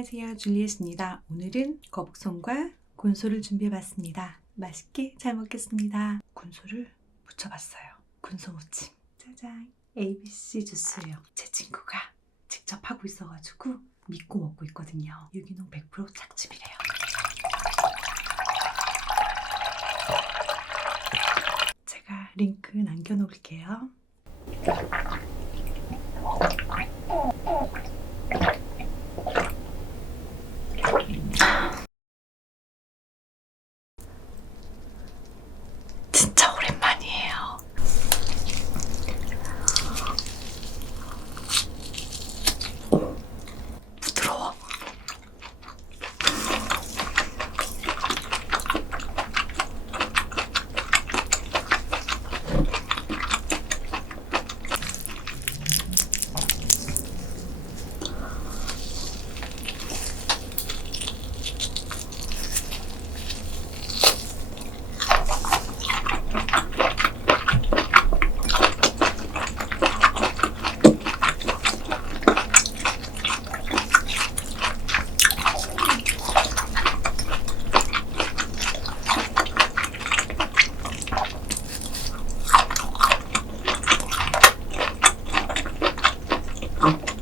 안녕하세요. 줄리엣입니다. 오늘은 거북손과 군소를 준비해봤습니다. 맛있게 잘 먹겠습니다. 군소를 무쳐봤어요. 군소 무침. 짜잔. ABC 주스예요. 제 친구가 직접 하고 있어가지고 믿고 먹고 있거든요. 유기농 100% 착즙이래요. 제가 링크 남겨놓을게요. 好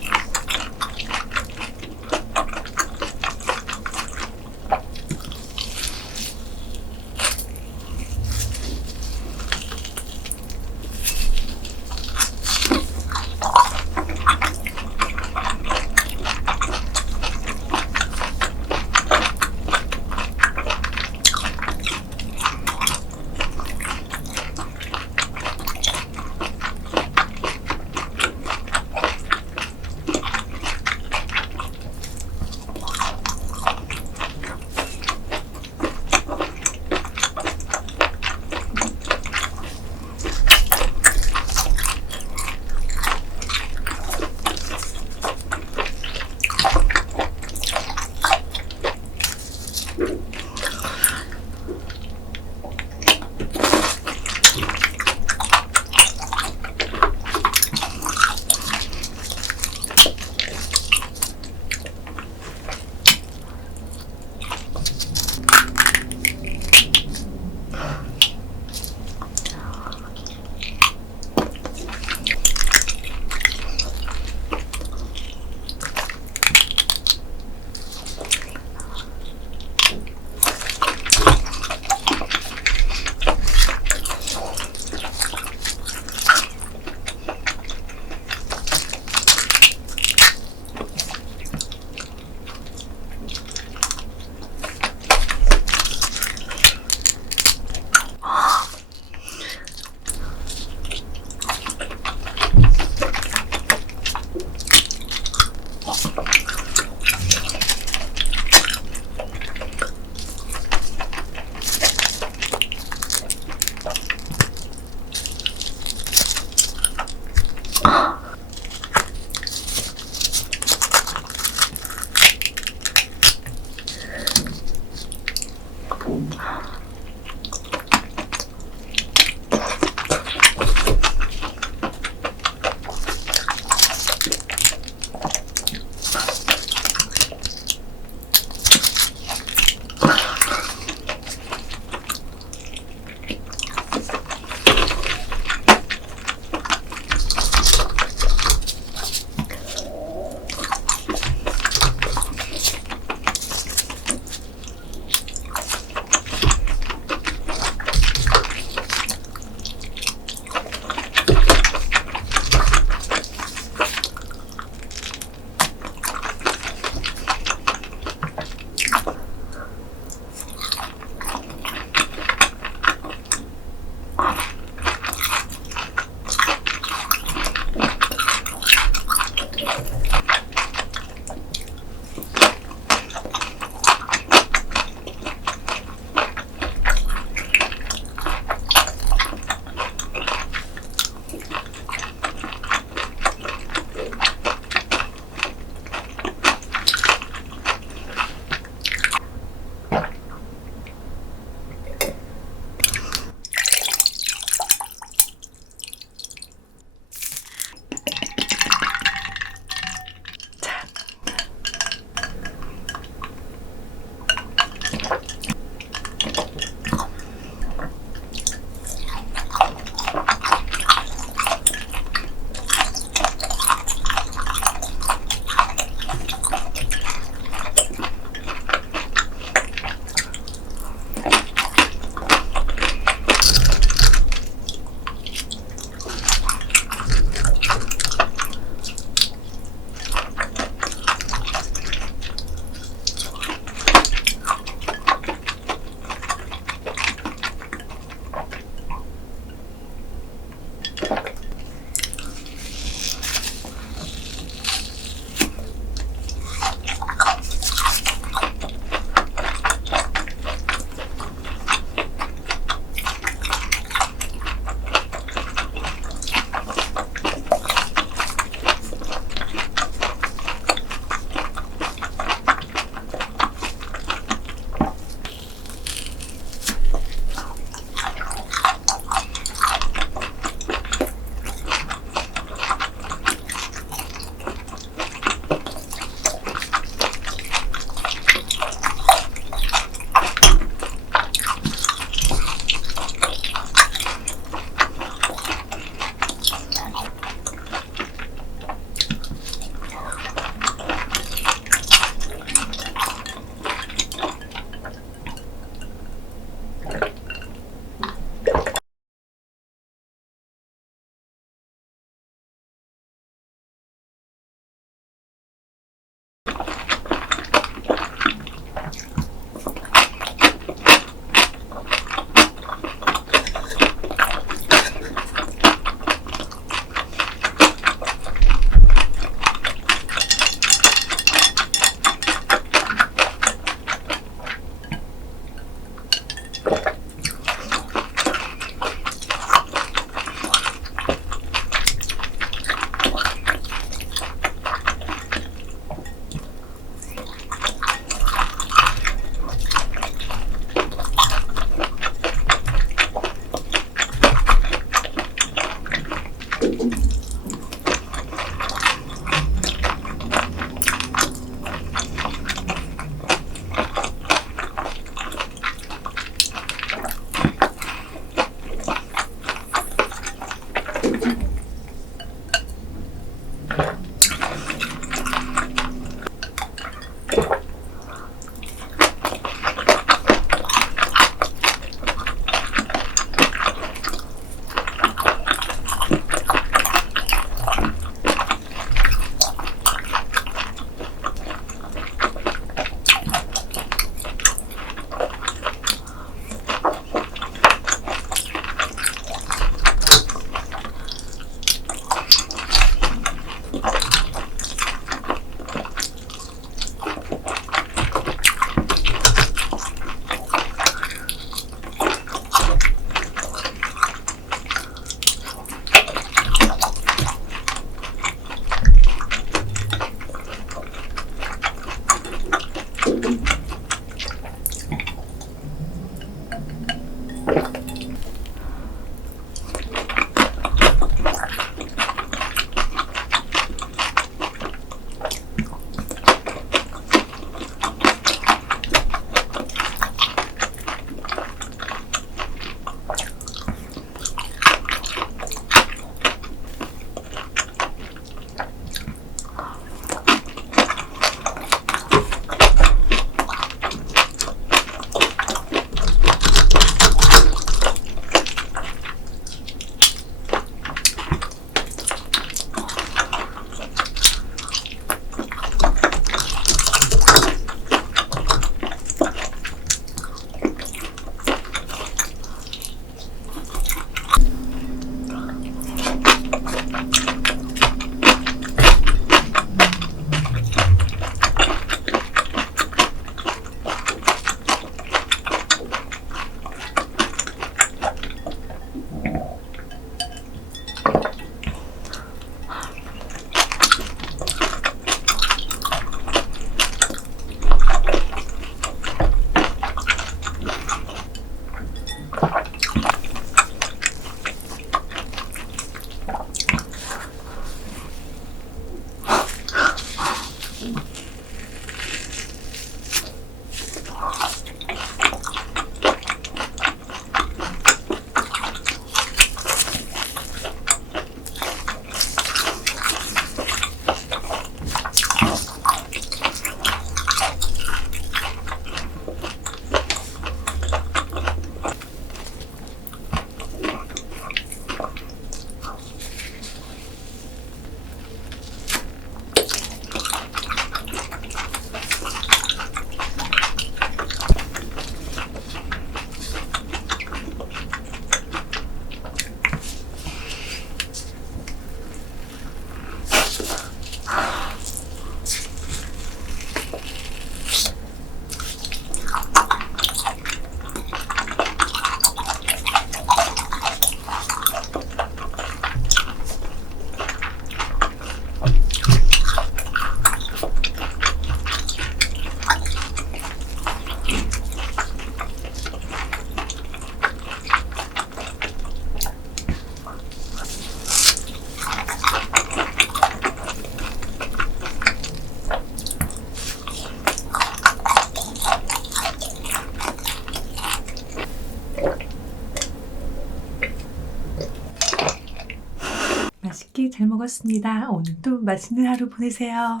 잘 먹었습니다. 오늘도 맛있는 하루 보내세요.